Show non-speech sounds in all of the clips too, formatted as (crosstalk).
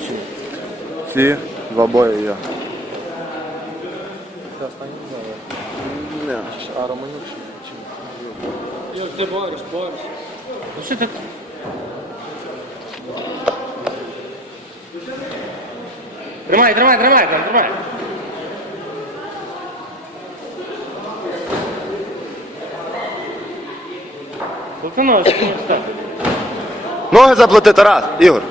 все. Ні? Ці два бої є. Не. А Романюк чи ні? Як ти бориш, бориш. Ну що ти? Тримай, тримай, тримай, там, тримай. Не встав. (coughs) Ноги заплати, Тарас, Ігор.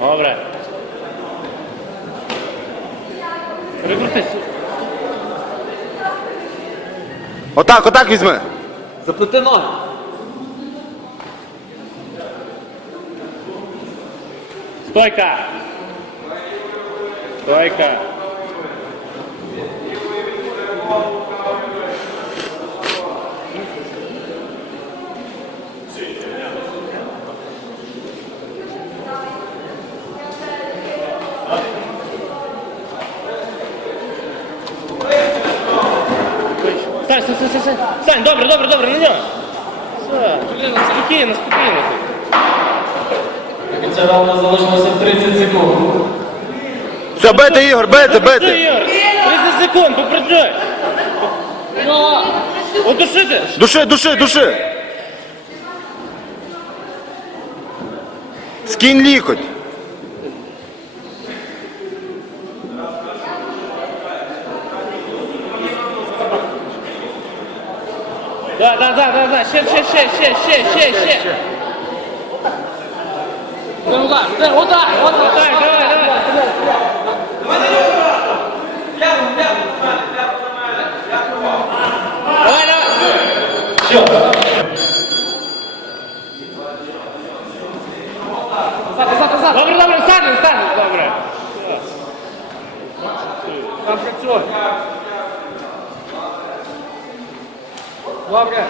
Добре. Отак, отак візьми. Заплети ноги. Стойка. Стойка. Стань, стань, стань, стань. Стань, добре, добре, добре, на нього. Все, спокійно, спокійно. Це раунд залишилося 30 секунд. Все, бити, Ігор, бити, Попрацюй, бити. Ігор. 30 секунд, попрацюй. Одушити. Души, души, души. Скинь лікоть. Да, да, да, да, да. Ще, ще, ще, ще, ще, ще, ще. Удар, удар, удар, удар. Давай, давай, давай. Давай, давай. Все. Добре, добре, встань, встань, добре. Там працюй. Добре.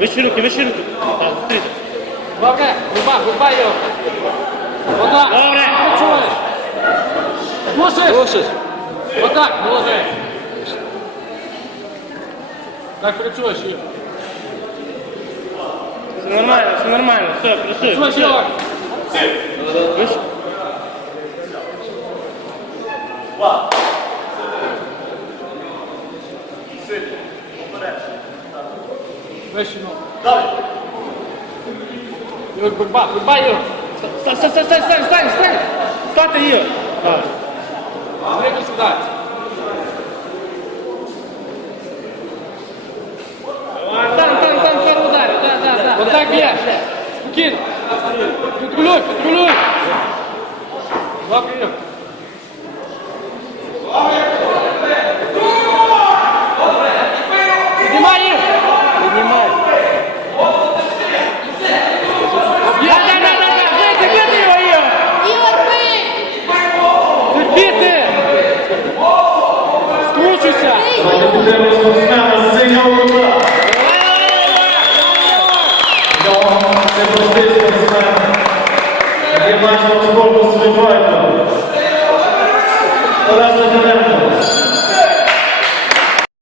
Вищі руки, вищі руки. Так, зустріти. Добре, губа, губа його. Отак. Добре. Працюєш. Слушай. Слушай. Отак, молодець. Так працюєш, Ігор. Все нормально, все нормально, все, працюй. Працюєш. Ігор. Вищі. Вище ногу. Далі. Ігор, губа, губа, Ігор. Стань, стань, стань, стань, стань, стань, стань. Стати, Ігор. Так. Зрейку сідай. Там, там, там, пару ударів, да, да, да. Отак є. Спокійно. Спокойно. контролюй. Добре, Ігор. Піднімай, Ігор. Піднімай. Да, да, да, да, да. Бити, бити його, Ігор. Ігор, бий! Бити. Скручуйся. Давайте підтримуємо спортсмена з синього кута. Це простий спортсмен. Є бачимо спорту свій. Тарас Леонидович.